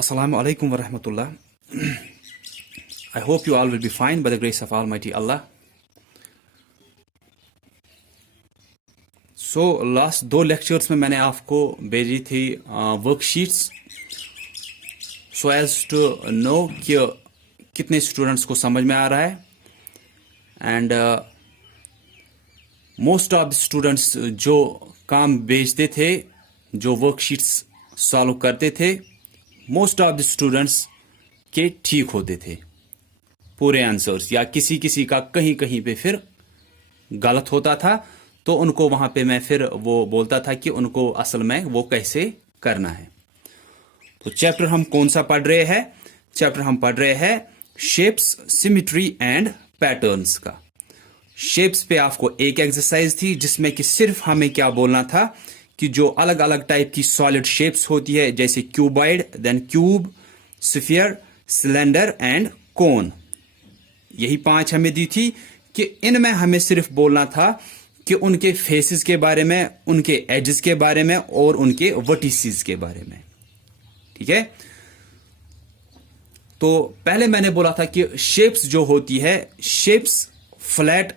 Assalamu alaikum wa rahmatullah. I hope you all will be fine by the grace of Almighty Allah. So last दो lectures में मैंने आपको भेजी थी worksheets so as to know कि कितने students को समझ में आ रहा है and most of the students जो काम भेजते थे, जो worksheets सॉल्व करते थे, मोस्ट ऑफ द स्टूडेंट्स के ठीक होते थे पूरे आंसर्स, या किसी किसी का कहीं कहीं पे फिर गलत होता था, तो उनको वहां पे मैं फिर वो बोलता था कि उनको असल में वो कैसे करना है। तो चैप्टर हम कौन सा पढ़ रहे हैं? चैप्टर हम पढ़ रहे हैं शेप्स, सिमेट्री एंड पैटर्न्स का। शेप्स पे आपको एक एक्सरसाइज थी जिसमें कि सिर्फ हमें क्या बोलना था कि जो अलग अलग टाइप की सॉलिड शेप्स होती है, जैसे cuboid, then cube, sphere, cylinder and cone, यही 5 हमें दी थी कि इनमें हमें सिर्फ बोलना था कि उनके फेसेस के बारे में, उनके एजेस के बारे में और उनके वर्टिसेस के बारे में। ठीक है, तो पहले मैंने बोला था कि शेप्स जो होती है, शेप्स फ्लैट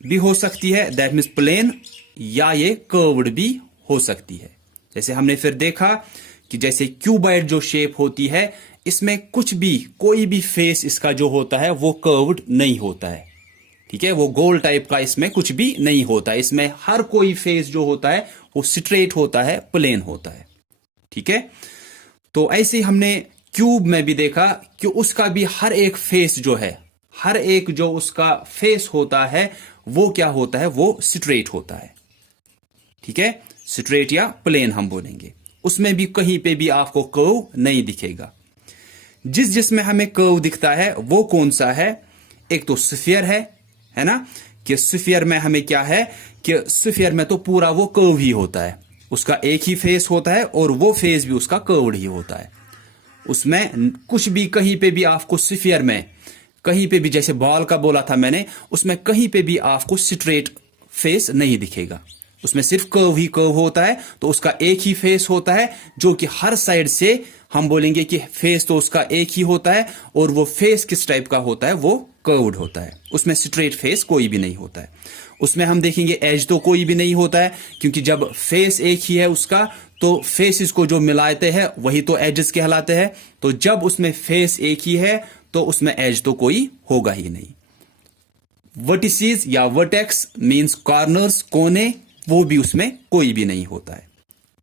भी हो सकती है, दैट मीन्स प्लेन, या ये कर्व्ड भी हो सकती है। जैसे हमने फिर देखा कि जैसे क्यूबॉइड जो शेप होती है, इसमें कुछ भी, कोई भी फेस इसका जो होता है वो कर्व्ड नहीं होता है। ठीक है, वो गोल टाइप का इसमें कुछ भी नहीं होता है। इसमें हर कोई फेस जो होता है वो स्ट्रेट होता है, प्लेन होता है। ठीक है, तो ऐसे ही हमने क्यूब में भी देखा कि उसका भी हर एक फेस जो है, हर एक जो उसका फेस होता है वो क्या होता है, वो स्ट्रेट होता है। ठीक है, स्ट्रेट या प्लेन हम बोलेंगे। उसमें भी कहीं पे भी आपको कर्व नहीं दिखेगा। जिसमें हमें कर्व दिखता है वो कौन सा है? एक तो स्फीयर है ना, कि स्फीयर में हमें क्या है कि स्फीयर में तो पूरा वो कर्व ही होता है, उसका एक ही फेस होता है और वो फेस भी उसका कर्व्ड ही होता है। उसमें कुछ भी कहीं पे भी आपको स्फीयर में कहीं पे भी, जैसे बॉल का बोला था मैंने, उसमें कहीं पे भी आपको स्ट्रेट फेस नहीं दिखेगा। उसमें सिर्फ कर्व ही कर्व होता है, तो उसका एक ही फेस होता है जो कि हर साइड से हम बोलेंगे कि फेस तो उसका एक ही होता है, और वो फेस किस टाइप का होता है, वो कर्व्ड होता है। उसमें स्ट्रेट फेस कोई भी नहीं होता है। उसमें हम देखेंगे एज तो कोई भी नहीं होता है, क्योंकि जब फेस एक ही है उसका, तो फेसेस को जो मिलाते हैं वही तो एजेस कहलाते हैं। तो जब उसमें फेस एक ही है तो उसमें एज तो कोई होगा ही नहीं। वर्टिसेस या वर्टेक्स मींस कॉर्नर्स, कोने, वो भी उसमें कोई भी नहीं होता है।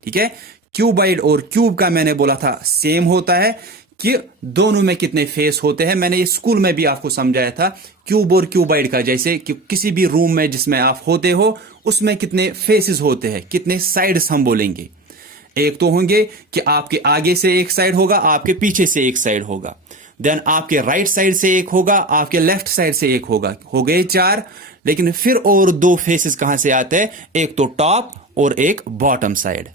ठीक है, क्यूबॉइड और क्यूब का मैंने बोला था सेम होता है कि दोनों में कितने फेस होते हैं। मैंने ये स्कूल में भी आपको समझाया था क्यूब और क्यूबॉइड का, जैसे कि किसी भी रूम में जिसमें आप होते हो उसमें कितने फेसेस होते हैं, कितने साइड्स हम बोलेंगे। एक तो होंगे कि आपके आगे से एक साइड होगा, आपके पीछे से एक साइड होगा, देन आपके राइट साइड से एक होगा, आपके लेफ्ट साइड से एक होगा, हो गए 4। लेकिन फिर और 2 फेसेस कहां से आते हैं? एक तो टॉप और एक बॉटम साइड।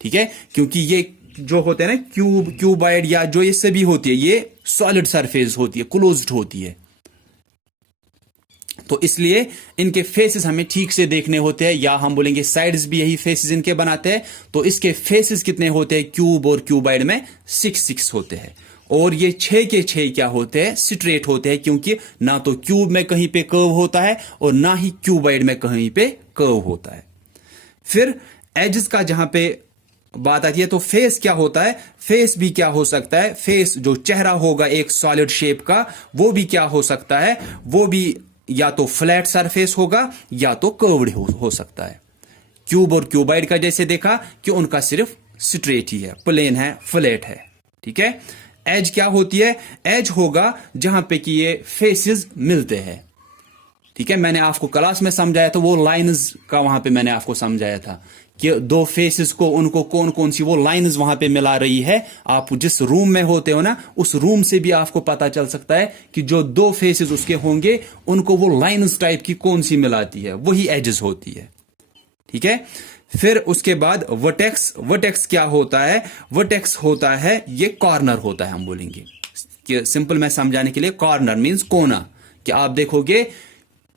ठीक है, क्योंकि ये जो होते हैं ना क्यूबॉइड या जो ये सभी होती है, ये सॉलिड सरफेस होती है, क्लोज्ड होती है, तो इसलिए इनके फेसेस हमें ठीक से देखने होते हैं, या हम बोलेंगे साइड्स भी यही फेसेस इनके बनाते हैं। तो इसके फेसेस कितने होते हैं? क्यूब और क्यूबॉइड में 6 होते हैं, और ये 6 के 6 क्या होते हैं? स्ट्रेट होते हैं, क्योंकि ना तो क्यूब में कहीं पे कर्व होता है और ना ही क्यूबॉइड में कहीं पे कर्व होता है। फिर एजेस का जहां पे बात आती है, तो फेस क्या होता है? फेस भी क्या हो सकता है? फेस जो चेहरा होगा एक सॉलिड शेप का, वो भी क्या हो सकता है? वो भी या तो फ्लैट सरफेस होगा या तो कर्व्ड हो सकता है। क्यूब और क्यूबॉइड का जैसे देखा कि उनका सिर्फ स्ट्रेट ही है, प्लेन है, फ्लैट है। ठीक है, एज क्या होती है? एज होगा जहां पे कि ये फेसेस मिलते हैं। ठीक है, मैंने आपको क्लास में समझाया था, वो लाइंस का वहां पे मैंने आपको समझाया था कि 2 फेसेस को, उनको कौन कौन सी वो लाइंस वहां पे मिला रही है। आप जिस रूम में होते हो ना, उस रूम से भी आपको पता चल सकता है कि जो 2 फेसेस उसके होंगे, उनको वो लाइंस टाइप की कौन सी मिलाती है, वही एजेस होती है। ठीक है, फिर उसके बाद वर्टेक्स। वर्टेक्स क्या होता है? वर्टेक्स होता है, ये कॉर्नर होता है, हम बोलेंगे कि सिंपल में समझाने के लिए, कॉर्नर मींस कोना। कि आप देखोगे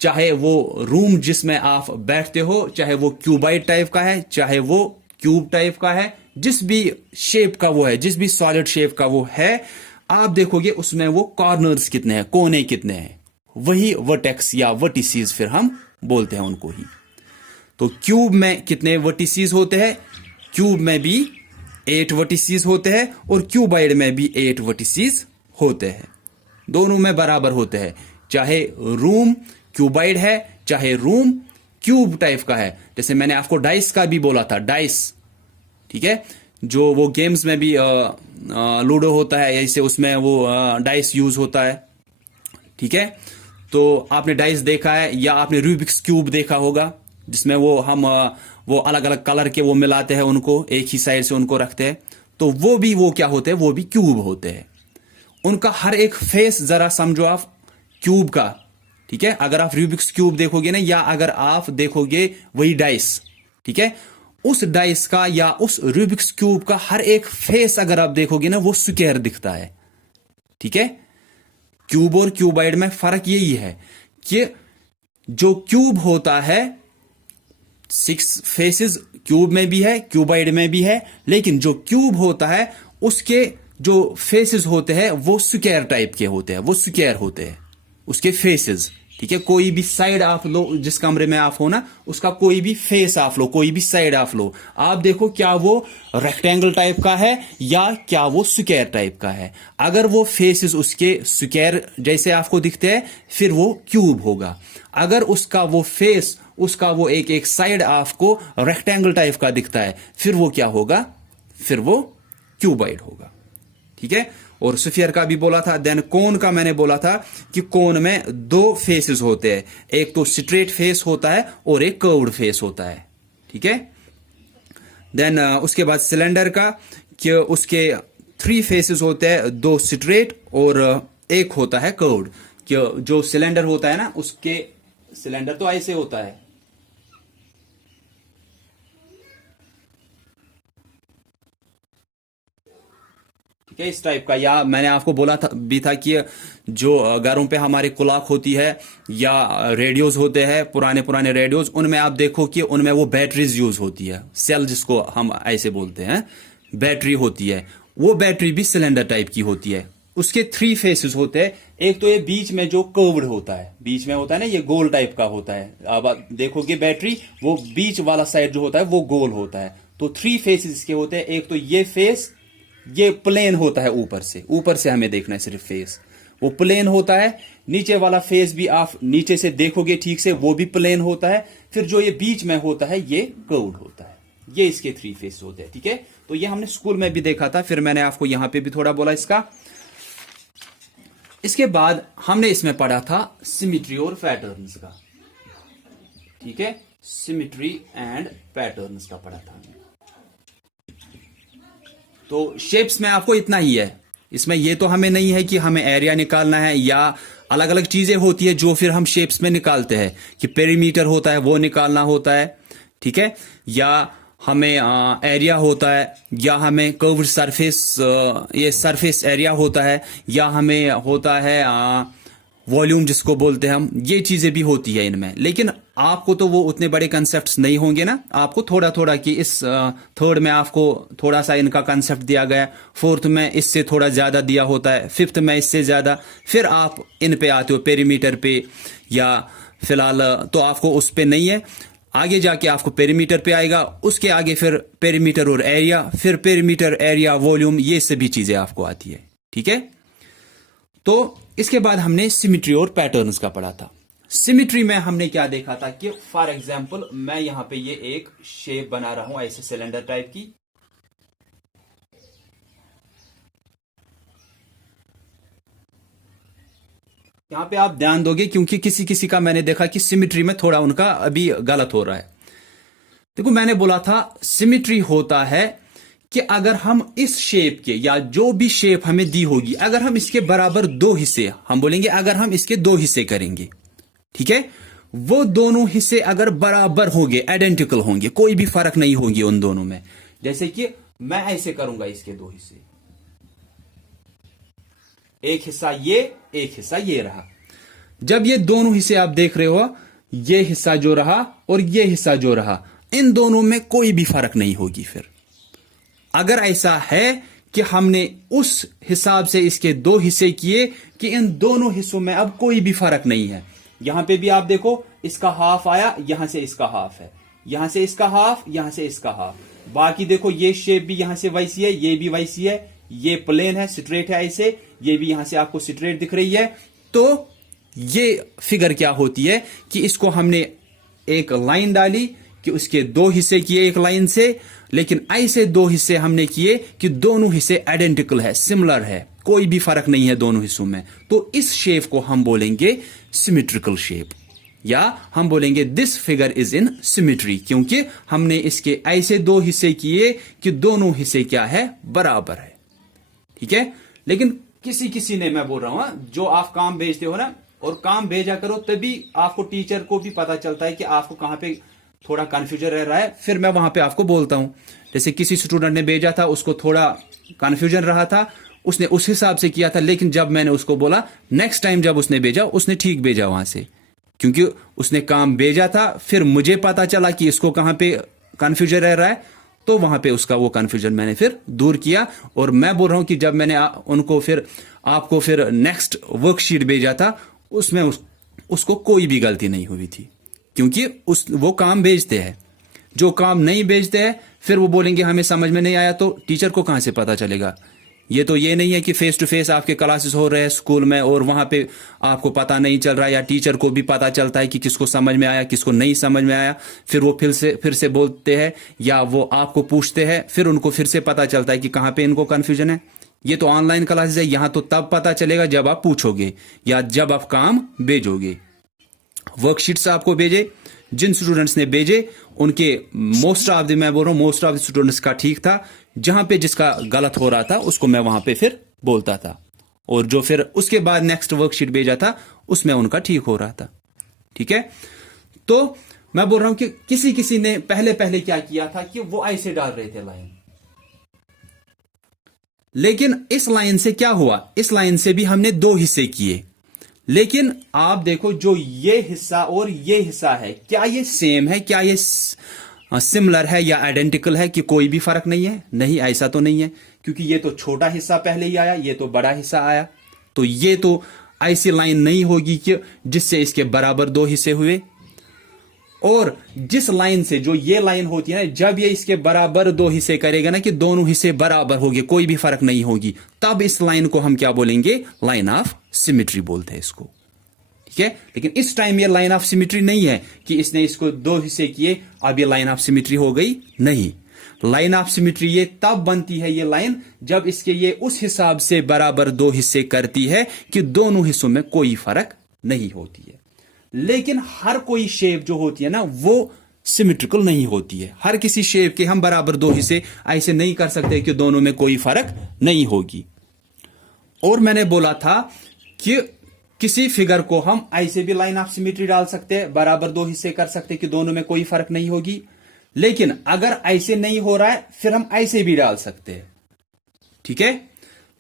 चाहे वो रूम जिसमें आप बैठते हो, चाहे वो क्यूबॉइड टाइप का है, चाहे वो क्यूब टाइप का है, जिस भी शेप का वो है, जिस भी सॉलिड शेप का वो है, आप देखोगे उसमें वो कॉर्नर्स कितने हैं, कोने कितने हैं, वही वर्टेक्स या वर्टिसीज फिर हम बोलते हैं उनको ही। तो क्यूब में कितने वर्टिसीज होते हैं? क्यूब में भी 8 वर्टिसीज होते हैं और क्यूबाइड में भी 8 वर्टिसीज होते हैं। दोनों में बराबर होते हैं, चाहे रूम क्यूबाइड है चाहे रूम क्यूब टाइप का है। जैसे मैंने आपको डाइस का भी बोला था, डाइस, ठीक है, जो वो गेम्स में भी लूडो होता है, ऐसे उसमें वो डाइस यूज होता है, ठीक है। तो आपने डाइस देखा है या आपने रूबिक्स क्यूब देखा होगा, जिसमें वो हम वो अलग अलग कलर के वो मिलाते हैं, उनको एक ही साइड से उनको रखते हैं, तो वो क्या होते हैं, वो भी क्यूब होते हैं। उनका हर एक फेस जरा समझो आप क्यूब का, ठीक है। अगर आप रूबिक्स क्यूब देखोगे ना, या अगर आप देखोगे वही डाइस, ठीक है, उस डाइस का या उस रूबिक्स क्यूब का हर एक फेस अगर आप देखोगे ना, वो स्क्वायर दिखता है, ठीक है। क्यूब और क्यूबाइड में फर्क यही है कि जो क्यूब होता है 6 फेसेस क्यूब में भी है, क्यूबाइड में भी है, लेकिन जो क्यूब होता है उसके जो फेसेस होते हैं वो स्क्वायर टाइप के होते हैं, वो स्क्वायर होते हैं उसके फेसेस, ठीक है। कोई भी साइड आप लो, जिस कमरे में आप हो ना, उसका कोई भी फेस आप लो, कोई भी साइड आप लो, आप देखो क्या वो रेक्टेंगल टाइप का है या क्या वो स्क्वायर टाइप का है। अगर वो फेसेस उसके स्क्वायर जैसे आपको दिखते हैं, फिर वो क्यूब होगा। अगर उसका वो फेस, उसका वो एक एक साइड आपको रेक्टेंगल टाइप का दिखता है, फिर वो क्या होगा, फिर वो क्यूबाइड होगा, ठीक है। और स्फीयर का भी बोला था। देन कोन का मैंने बोला था कि कोन में 2 फेसेस होते हैं, एक तो स्ट्रेट फेस होता है और एक कर्व्ड फेस होता है, ठीक है। देन उसके बाद सिलेंडर का कि उसके 3 फेसेस होते हैं, 2 स्ट्रेट और एक होता है कर्व्ड। कि जो सिलेंडर होता है ना, उसके सिलेंडर तो ऐसे होता है, इस टाइप का। या मैंने आपको बोला था भी था कि जो घरों पे हमारे क्लॉक होती है या रेडियोज होते हैं, पुराने पुराने रेडियोज, उनमें आप देखो कि उनमें वो बैटरीज यूज होती है, सेल जिसको हम ऐसे बोलते हैं, बैटरी होती है। वो बैटरी भी सिलेंडर टाइप की होती है। उसके 3 फेसेस होते हैं। एक तो ये बीच में जो कर्व्ड होता है, बीच में होता है ना, ये गोल टाइप का होता है। अब आप देखोगे बैटरी, वो बीच वाला साइड जो होता है वो गोल होता है। तो 3 फेसेस इसके होते हैं। एक तो ये फेस, ये प्लेन होता है, ऊपर से हमें देखना है सिर्फ फेस, वो प्लेन होता है। नीचे वाला फेस भी आप नीचे से देखोगे ठीक से, वो भी प्लेन होता है। फिर जो ये बीच में होता है ये कर्व्ड होता है। ये इसके 3 फेस होते हैं, ठीक है। तो ये हमने स्कूल में भी देखा था, फिर मैंने आपको यहां पे भी थोड़ा बोला इसका। इसके बाद हमने इसमें पढ़ा था सिमिट्री और पैटर्न्स का, ठीक है, सिमिट्री एंड पैटर्न्स का पढ़ा था। तो शेप्स में आपको इतना ही है, इसमें ये तो हमें नहीं है कि हमें एरिया निकालना है या अलग अलग चीजें होती है जो फिर हम शेप्स में निकालते हैं, कि पेरीमीटर होता है वो निकालना होता है, ठीक है, या हमें एरिया होता है, या हमें कर्व्ड सरफेस, ये सरफेस एरिया होता है, या हमें होता है वॉल्यूम जिसको बोलते हैं हम। ये चीजें भी होती है इनमें, लेकिन आपको तो वो उतने बड़े कंसेप्ट्स नहीं होंगे ना। आपको थोड़ा थोड़ा कि इस 3rd में आपको थोड़ा सा इनका कंसेप्ट दिया गया, 4th में इससे थोड़ा ज्यादा दिया होता है, 5th में इससे ज्यादा, फिर आप इन पे आते हो पेरीमीटर पे, या फिलहाल तो आपको उस पे नहीं है, आगे जाके आपको पेरीमीटर पे आएगा, उसके आगे फिर पेरीमीटर और एरिया, फिर पेरीमीटर, एरिया, वॉल्यूम, ये सभी चीजें आपको आती है, ठीक है। तो इसके बाद हमने सिमिट्री और पैटर्न्स का पढ़ा था। सिमिट्री में हमने क्या देखा था कि फॉर एग्जांपल मैं यहां पे ये एक शेप बना रहा हूं ऐसे सिलेंडर टाइप की, यहां पे आप ध्यान दोगे क्योंकि किसी किसी का मैंने देखा कि सिमिट्री में थोड़ा उनका अभी गलत हो रहा है। देखो मैंने बोला था सिमिट्री होता है कि अगर हम इस शेप के या जो भी शेप हमें दी होगी, अगर हम इसके बराबर 2 हिस्से, हम बोलेंगे अगर हम इसके 2 हिस्से करेंगे, ठीक है, वो दोनों हिस्से अगर बराबर होंगे, आइडेंटिकल होंगे, कोई भी फर्क नहीं होगी उन दोनों में। जैसे कि मैं ऐसे करूंगा इसके 2 हिस्से, एक हिस्सा ये, एक हिस्सा ये रहा। जब ये दोनों हिस्से आप देख रहे हो, ये हिस्सा जो रहा और ये हिस्सा जो रहा, इन दोनों में कोई भी फर्क नहीं होगी। फिर अगर ऐसा है कि हमने उस हिसाब से इसके दो हिस्से किए कि इन दोनों हिस्सों में अब कोई भी फर्क नहीं है, यहां पे भी आप देखो इसका हाफ आया, यहां से इसका हाफ है, यहां से इसका हाफ, यहां से इसका हाफ, बाकी देखो ये शेप भी यहां से वैसी है, ये भी वैसी है, ये प्लेन है, स्ट्रेट है ऐसे, ये भी यहां से आपको स्ट्रेट दिख रही है। तो ये फिगर क्या होती है कि इसको हमने एक लाइन डाली कि उसके दो हिस्से किए एक लाइन से, लेकिन ऐसे दो हिस्से हमने किए कि दोनों हिस्से आइडेंटिकल है, सिमिलर है, कोई भी फर्क नहीं है दोनों हिस्सों में। तो इस शेप को हम बोलेंगे सिमेट्रिकल शेप, या हम बोलेंगे this figure is in symmetry, क्योंकि हमने इसके ऐसे दो हिस्से किए कि दोनों हिस्से क्या है, बराबर है। ठीक है, लेकिन किसी किसी ने, मैं बोल रहा हूं जो आप काम भेजते हो ना, और काम भेजा करो तभी आपको टीचर को भी पता चलता है कि आपको कहां पे थोड़ा कंफ्यूजन रह रहा है, फिर मैं वहां पे आपको बोलता हूं। जैसे किसी स्टूडेंट ने भेजा था, उसको थोड़ा कंफ्यूजन रहा था, उसने उस हिसाब से किया था, लेकिन जब मैंने उसको बोला नेक्स्ट टाइम जब उसने भेजा, उसने ठीक भेजा वहां से, क्योंकि उसने काम भेजा था, फिर मुझे पता चला कि इसको कहां पे कंफ्यूजन रह रहा है, तो वहां पे उसका वो कंफ्यूजन मैंने फिर दूर किया। और मैं बोल रहा हूं कि जब मैंने उनको फिर आपको फिर नेक्स्ट वर्कशीट भेजा था, उसमें उसको कोई भी गलती नहीं हुई थी, क्योंकि वो काम भेजते हैं। जो काम नहीं भेजते हैं फिर वो बोलेंगे हमें समझ में नहीं आया, तो टीचर को कहां से पता चलेगा। ये नहीं है कि फेस टू फेस आपके क्लासेस हो रहे हैं स्कूल में और वहां पे आपको पता नहीं चल रहा है, या टीचर को भी पता चलता है कि किसको समझ में आया किसको नहीं समझ में आया, फिर वो फिर से बोलते हैं, या वो आपको पूछते हैं, फिर उनको फिर से पता चलता है कि कहां पे इनको कंफ्यूजन है। ये तो ऑनलाइन क्लासेस है, यहां तो तब पता चलेगा जब आप पूछोगे या जब आप काम भेजोगे। वर्कशीट्स आपको भेजे, जिन स्टूडेंट्स ने भेजे उनके मोस्ट ऑफ द, मैं बोल रहा हूं मोस्ट ऑफ द स्टूडेंट्स का ठीक था, जहां पे जिसका गलत हो रहा था उसको मैं वहां पे फिर बोलता था, और जो फिर उसके बाद नेक्स्ट वर्कशीट भेजा था उसमें उनका ठीक हो रहा था। ठीक है, तो मैं बोल रहा हूं कि किसी किसी ने पहले पहले क्या किया था कि वो ऐसे डाल रहे थे लाइन, लेकिन इस लाइन से क्या हुआ, इस लाइन से भी हमने दो हिस्से किए, लेकिन आप देखो जो ये हिस्सा और ये हिस्सा है, क्या ये सेम है, क्या ये सिमिलर है या आइडेंटिकल है, कि कोई भी फर्क नहीं है। नहीं, ऐसा तो नहीं है, क्योंकि ये तो छोटा हिस्सा पहले ही आया, ये तो बड़ा हिस्सा आया, तो ये तो ऐसी लाइन नहीं होगी कि जिससे इसके बराबर दो हिस्से हुए। और जिस लाइन से, जो ये लाइन होती है ना, जब ये इसके बराबर दो हिस्से करेगा ना, कि दोनों हिस्से बराबर होंगे, कोई भी फर्क नहीं होगी, तब इस लाइन को हम क्या बोलेंगे, लाइन ऑफ सिमेट्री बोलते हैं इसको। ठीक है, लेकिन इस टाइम ये लाइन ऑफ सिमेट्री नहीं है कि इसने इसको दो हिस्से किए अब ये लाइन ऑफ सिमेट्री हो गई, नहीं। लाइन ऑफ सिमेट्री ये तब बनती है ये लाइन जब इसके ये उस हिसाब से बराबर दो हिस्से करती है कि दोनों हिस्सों में कोई फर्क नहीं होती है। लेकिन हर कोई शेप जो होती है ना, वो सिमेट्रिकल नहीं होती है। हर किसी शेप के हम बराबर दो हिस्से ऐसे नहीं कर सकते कि दोनों में कोई फर्क नहीं होगी। और मैंने बोला था कि किसी फिगर को हम ऐसे भी लाइन ऑफ सिमेट्री डाल सकते हैं, बराबर दो हिस्से कर सकते हैं कि दोनों में कोई फर्क नहीं होगी। लेकिन अगर ऐसे नहीं हो रहा है फिर हम ऐसे भी डाल सकते हैं। ठीक है,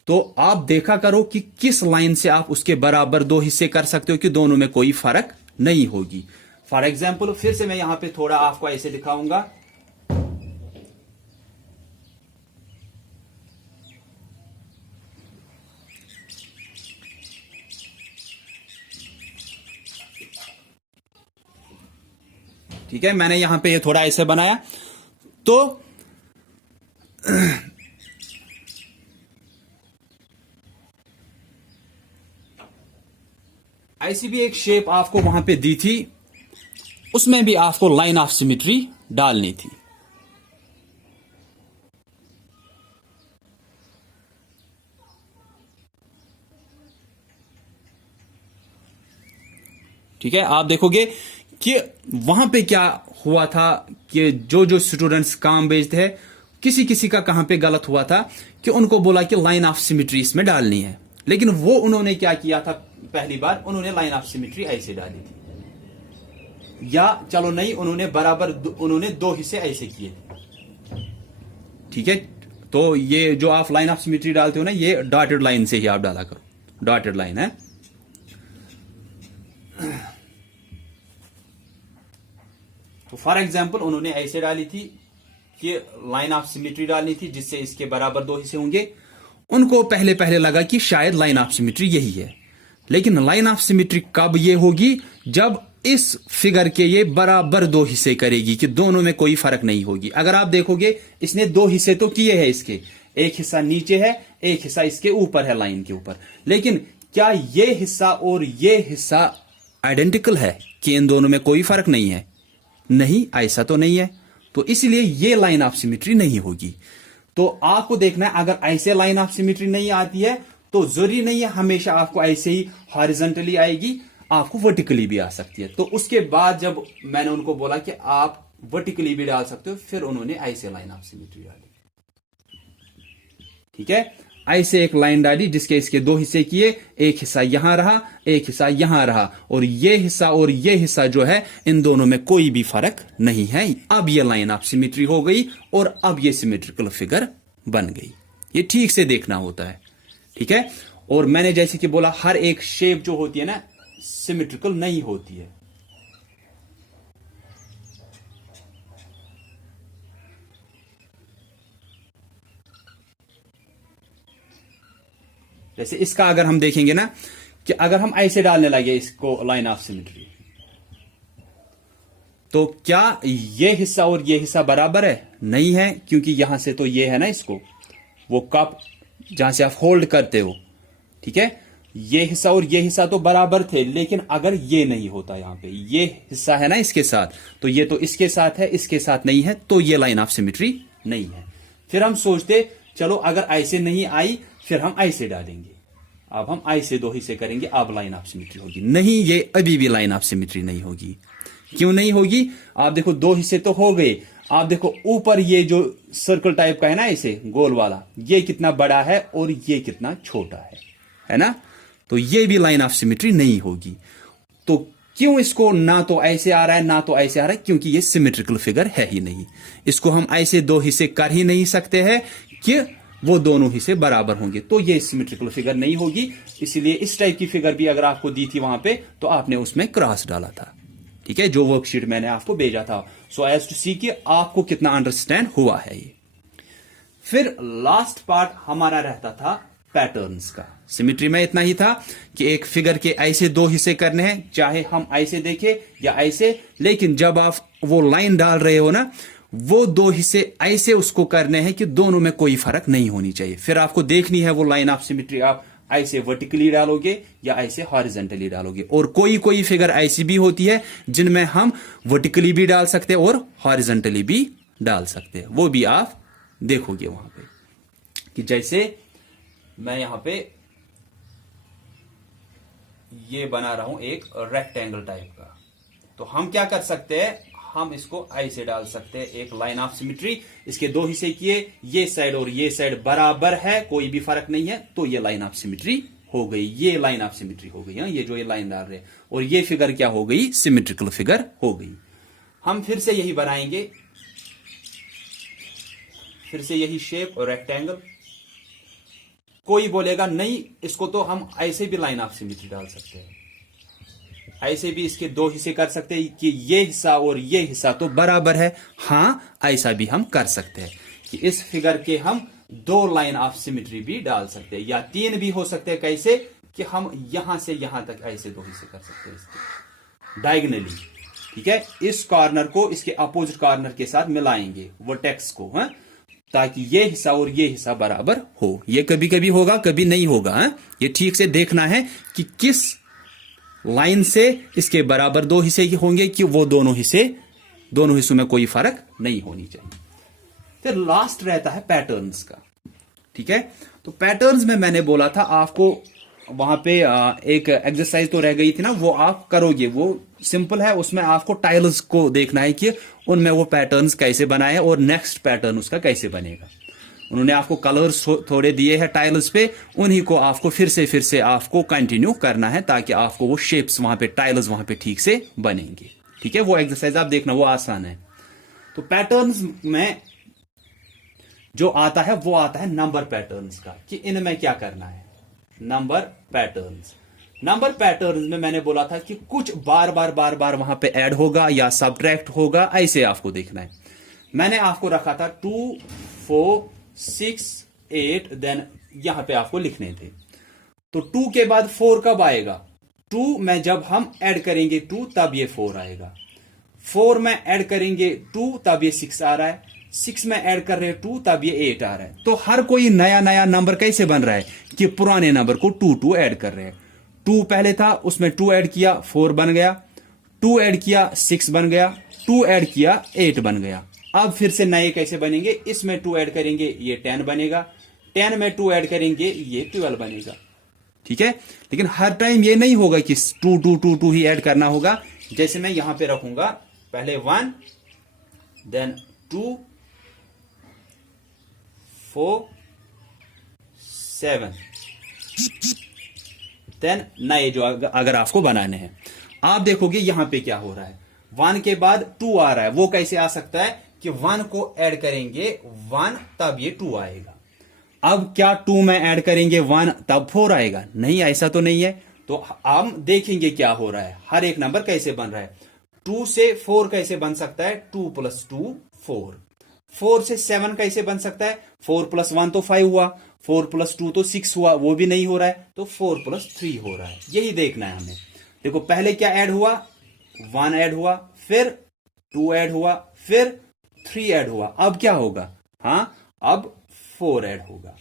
तो आप देखा करो कि किस लाइन से आप उसके बराबर दो हिस्से कर सकते हो कि दोनों में कोई फर्क नहीं होगी। फॉर एग्जाम्पल फिर से मैं यहां पे थोड़ा आपको ऐसे दिखाऊंगा। ठीक है, मैंने यहां पे ये थोड़ा ऐसे बनाया, तो ऐसी भी एक शेप आपको वहां पे दी थी, उसमें भी आपको लाइन ऑफ सिमेट्री डालनी थी। ठीक है, आप देखोगे कि वहां पे क्या हुआ था कि जो जो स्टूडेंट्स काम भेजते हैं, किसी किसी का कहां पे गलत हुआ था कि उनको बोला कि लाइन ऑफ सिमेट्री इसमें डालनी है, लेकिन वो उन्होंने क्या किया था, पहली बार उन्होंने लाइन ऑफ सिमेट्री ऐसे डाली थी, या चलो नहीं, उन्होंने बराबर उन्होंने दो हिस्से ऐसे किए थे। ठीक है, तो ये जो आप लाइन ऑफ सिमेट्री डालते हो ना, ये डॉटेड लाइन से ही आप डाला करो, डॉटेड लाइन है। तो फॉर एग्जाम्पल उन्होंने ऐसे डाली थी कि लाइन ऑफ सिमेट्री डालनी थी जिससे इसके बराबर दो हिस्से होंगे, उनको पहले पहले लगा कि शायद लाइन ऑफ सिमेट्री यही है। लेकिन लाइन ऑफ सिमेट्री कब ये होगी? जब इस फिगर के ये बराबर दो हिस्से करेगी कि दोनों में कोई फर्क नहीं होगी। अगर आप देखोगे इसने दो हिस्से तो किए हैं इसके, एक हिस्सा नीचे है, एक हिस्सा इसके ऊपर है लाइन के ऊपर, लेकिन क्या ये हिस्सा और ये हिस्सा आइडेंटिकल है कि इन दोनों में कोई फर्क नहीं है? नहीं, ऐसा तो नहीं है। तो इसलिए ये लाइन ऑफ सिमेट्री नहीं होगी। तो आपको देखना है, अगर ऐसे लाइन ऑफ सिमेट्री नहीं आती है तो जरूरी नहीं है हमेशा आपको ऐसे ही हॉरिजॉन्टली आएगी, आपको वर्टिकली भी आ सकती है। तो उसके बाद जब मैंने उनको बोला कि आप वर्टिकली भी डाल सकते हो, फिर उन्होंने ऐसे लाइन ऑफ सिमेट्री डाली। ठीक है, ऐसे एक लाइन डाली जिसके इसके दो हिस्से किए, एक हिस्सा यहां रहा, एक हिस्सा यहां रहा, और ये हिस्सा जो है इन दोनों में कोई भी फर्क नहीं है। अब ये लाइन ऑफ सिमेट्री हो गई और अब ये सिमेट्रिकल फिगर बन गई। ये ठीक से देखना होता है। ठीक है, और मैंने जैसे कि बोला हर एक शेप जो होती है ना सिमेट्रिकल नहीं होती है। जैसे इसका अगर हम देखेंगे ना कि अगर हम ऐसे डालने लगे इसको लाइन ऑफ सिमेट्री, तो क्या ये हिस्सा और ये हिस्सा बराबर है? नहीं है, क्योंकि यहां से तो ये है ना, इसको वो कप जहां से आप होल्ड करते हो, ठीक है, ये हिस्सा और ये हिस्सा तो बराबर थे। लेकिन अगर ये नहीं होता, यहां पे ये हिस्सा है ना इसके साथ, तो ये तो इसके साथ है, इसके साथ नहीं है, तो ये लाइन ऑफ सिमेट्री नहीं है। फिर हम सोचते चलो अगर ऐसे नहीं आई फिर हम ऐसे डालेंगे, अब हम ऐसे दो हिस्से करेंगे, अब लाइन ऑफ सिमेट्री होगी। नहीं, ये अभी भी लाइन ऑफ सिमेट्री नहीं होगी। क्यों नहीं होगी? आप देखो दो हिस्से तो हो गए, आप देखो ऊपर ये जो सर्कल टाइप का है ना ऐसे गोल वाला, ये कितना बड़ा है और ये कितना छोटा है ना, तो ये भी लाइन ऑफ सिमेट्री नहीं होगी। तो क्यों इसको ना तो ऐसे आ रहा है ना तो ऐसे आ रहा है? क्योंकि ये सिमेट्रिकल फिगर है ही नहीं। इसको हम ऐसे दो हिस्से कर ही नहीं सकते हैं कि वो दोनों हिस्से बराबर होंगे, तो ये सिमेट्रिकल फिगर नहीं होगी। इसलिए इस टाइप की फिगर भी अगर आपको दी थी वहां पे, तो आपने उसमें क्रॉस डाला था। ठीक है, जो वर्कशीट मैंने आपको भेजा था, सो एज टू सी कि आपको कितना अंडरस्टैंड हुआ है ये। फिर लास्ट पार्ट हमारा रहता था पैटर्न्स का। सिमेट्री में इतना ही था कि एक फिगर के ऐसे दो हिस्से करने हैं, चाहे हम ऐसे देखें या ऐसे, लेकिन जब आप वो लाइन डाल रहे हो ना, वो दो हिस्से ऐसे उसको करने हैं कि दोनों में कोई फर्क नहीं होनी चाहिए। फिर आपको देखनी है वो लाइन ऑफ सिमेट्री आप ऐसे वर्टिकली डालोगे या ऐसे हॉरिजॉन्टली डालोगे। और कोई कोई फिगर ऐसी भी होती है जिनमें हम वर्टिकली भी डाल सकते हैं और हॉरिजॉन्टली भी डाल सकते हैं, वो भी आप देखोगे वहां पे। कि जैसे मैं यहां पे ये बना रहा हूं एक रेक्टेंगल टाइप का, तो हम क्या कर सकते हैं, हम इसको ऐसे डाल सकते हैं, एक लाइन ऑफ सिमेट्री, इसके दो हिस्से किए, ये साइड और ये साइड बराबर है, कोई भी फर्क नहीं है, तो ये लाइन ऑफ सिमेट्री हो गई, ये लाइन ऑफ सिमेट्री हो गई। ये जो ये लाइन डाल रहे हैं, और ये फिगर क्या हो गई, सिमेट्रिकल फिगर हो गई। हम फिर से यही बनाएंगे, फिर से यही शेप और रेक्टेंगल। कोई बोलेगा नहीं, इसको तो हम ऐसे भी लाइन ऑफ सिमेट्री डाल सकते हैं, ऐसे भी इसके दो हिस्से कर सकते हैं कि ये हिस्सा और ये हिस्सा तो बराबर है। हां, ऐसा भी हम कर सकते हैं कि इस फिगर के हम दो लाइन ऑफ सिमेट्री भी डाल सकते हैं, या तीन भी हो सकते हैं। कैसे कि हम यहां से यहां तक ऐसे दो हिस्से कर सकते हैं इसके डायगोनली। ठीक है, इस कॉर्नर को इसके अपोजिट कॉर्नर के साथ मिलाएंगे वर्टेक्स को, है, ताकि ये हिस्सा और ये हिस्सा बराबर हो। ये कभी कभी होगा, कभी नहीं होगा, है? ये ठीक से देखना है कि किस लाइन से इसके बराबर दो हिस्से होंगे कि वो दोनों हिस्सों में कोई फर्क नहीं होनी चाहिए। फिर लास्ट रहता है पैटर्न्स का। ठीक है, तो पैटर्न्स में मैंने बोला था आपको वहां पे एक एक्सरसाइज तो रह गई थी ना, वो आप करोगे, वो सिंपल है। उसमें आपको टाइल्स को देखना है कि उनमें वो पैटर्न्स कैसे बनाए और नेक्स्ट पैटर्न उसका कैसे बनेगा। उन्होंने आपको कलर्स थोड़े दिए हैं टाइल्स पे, उन्हीं को आपको फिर से आपको कंटिन्यू करना है, ताकि आपको वो शेप्स वहां पे, टाइल्स वहां पे ठीक से बनेंगे। ठीक है, वो एक्सरसाइज आप देखना, वो आसान है। तो पैटर्न्स में जो आता है वो आता है नंबर पैटर्न्स का, कि इनमें क्या करना है। नंबर पैटर्न्स में मैंने बोला था कि कुछ बार बार वहां पे ऐड होगा या सब्ट्रैक्ट होगा, ऐसे आपको देखना है। मैंने आपको रखा था 2 4 6 8, देन यहां पे आपको लिखने थे। तो 2 के बाद 4 कब आएगा? 2 में जब हम ऐड करेंगे 2 तब ये 4 आएगा। 4 में ऐड करेंगे 2 तब ये 6 आ रहा है। 6 में ऐड कर रहे हैं 2 तब ये 8 आ रहा है। तो हर कोई नया नया नंबर कैसे बन रहा है कि पुराने नंबर को 2 ऐड कर रहे हैं। 2 पहले था, उसमें 2 ऐड किया 4 बन गया, 2 ऐड किया 6 बन गया, 2 ऐड किया 8 बन गया। अब फिर से नए कैसे बनेंगे? इसमें 2 ऐड करेंगे ये 10 बनेगा, 10 में 2 ऐड करेंगे ये 12 बनेगा। ठीक है, लेकिन हर टाइम ये नहीं होगा कि 2 2 2 2 ही ऐड करना होगा। जैसे मैं यहां पे रखूंगा पहले 1, देन 2 4 7, देन नए जो अगर आपको बनाने हैं, आप देखोगे यहां पे क्या हो रहा है। 1 के बाद 2 आ रहा है। वो कैसे आ सकता है कि 1 को ऐड करेंगे 1 तब ये 2 आएगा। अब क्या 2 में ऐड करेंगे 1 तब 4 आएगा? नहीं, ऐसा तो नहीं है। तो हम देखेंगे क्या हो रहा है, हर एक नंबर कैसे बन रहा है। 2 से 4 कैसे बन सकता है? 2 + 2 4। 4 से 7 कैसे बन सकता है? 4 + 1 तो 5 हुआ, 4 + 2 तो 6 हुआ, वो भी नहीं हो रहा है, तो 4 + 3 हो रहा है। यही देखना है हमें। देखो पहले क्या ऐड हुआ? 1 ऐड हुआ, फिर 2 ऐड हुआ, फिर 3 ऐड हुआ। अब क्या होगा? हाँ, अब 4 ऐड होगा,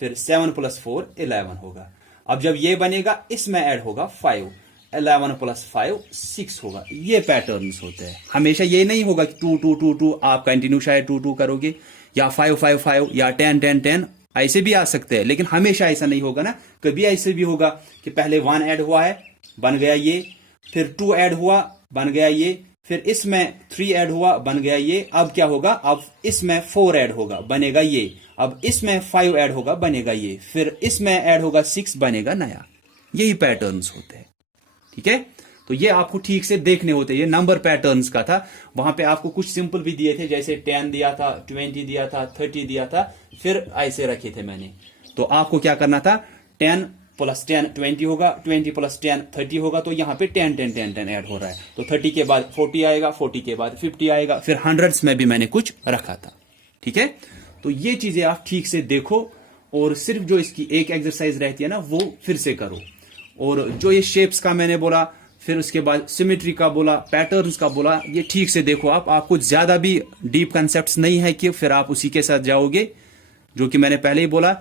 फिर 7 + 4 11 होगा। अब जब ये बनेगा इसमें ऐड होगा 5, 11 + 5 6 होगा। ये पैटर्न्स होते हैं। हमेशा ये नहीं होगा कि 2 2 2 2 आप कंटिन्यू शायद 2 2 करोगे, या 5 5 5 या 10 10 10, ऐसे भी आ सकते हैं। लेकिन हमेशा ऐसा नहीं होगा ना। कभी ऐसे भी होगा कि पहले 1 ऐड हुआ है, बन गया ये, फिर 2 ऐड हुआ, बन गया ये, फिर इसमें 3 ऐड हुआ, बन गया ये। अब क्या होगा? अब इसमें 4 ऐड होगा, बनेगा ये। अब इसमें 5 ऐड होगा, बनेगा ये। फिर इसमें ऐड होगा 6, बनेगा नया। यही पैटर्न्स होते हैं। ठीक है, तो ये आपको ठीक से देखने होते हैं। ये नंबर पैटर्न्स का था। वहां पे आपको कुछ सिंपल भी दिए थे, जैसे 10 दिया था, 20 दिया था, 30 दिया था, फिर ऐसे रखे थे मैंने। तो आपको क्या करना था? 10 + 10 20 होगा, 20 + 10 30 होगा। तो यहां पे 10 10 10 10 ऐड हो रहा है। तो 30 के बाद 40 आएगा, 40 के बाद 50 आएगा, फिर हंड्रेड्स में भी मैंने कुछ रखा था। ठीक है, तो ये चीजें आप ठीक से देखो, और सिर्फ जो इसकी एक एक्सरसाइज रहती है ना, वो फिर से करो। और जो ये शेप्स का मैंने बोला, फिर उसके बाद सिमेट्री का बोला, पैटर्न्स का बोला, ये ठीक से देखो। आपको ज्यादा भी डीप कंसेप्ट्स नहीं है कि फिर आप उसी के साथ जाओगे। जो कि मैंने पहले ही बोला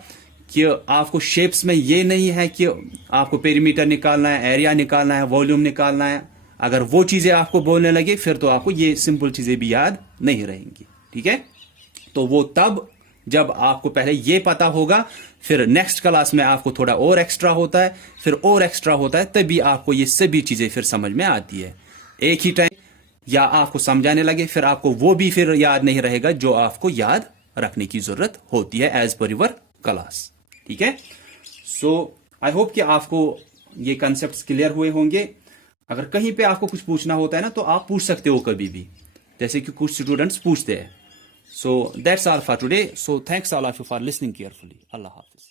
कि आपको शेप्स में ये नहीं है कि आपको पेरीमीटर निकालना है, एरिया निकालना है, वॉल्यूम निकालना है। अगर वो चीजें आपको बोलने लगे, फिर तो आपको ये सिंपल चीजें भी याद नहीं रहेंगी। ठीक है, तो वो तब जब आपको पहले ये पता होगा, फिर नेक्स्ट क्लास में आपको थोड़ा और एक्स्ट्रा होता है, फिर और एक्स्ट्रा होता है, तभी आपको ये सभी चीजें फिर समझ में आती है एक ही टाइम। या आपको समझाने लगे, फिर आपको वो भी फिर याद नहीं रहेगा जो आपको याद रखने की जरूरत होती है एज पर यूर क्लास। ठीक है, सो आई होप कि आपको ये कंसेप्ट क्लियर हुए होंगे। अगर कहीं पे आपको कुछ पूछना होता है ना, तो आप पूछ सकते हो कभी भी, जैसे कि कुछ स्टूडेंट्स पूछते हैं। So that's all for today. So thanks all of you for listening carefully. Allah Hafiz.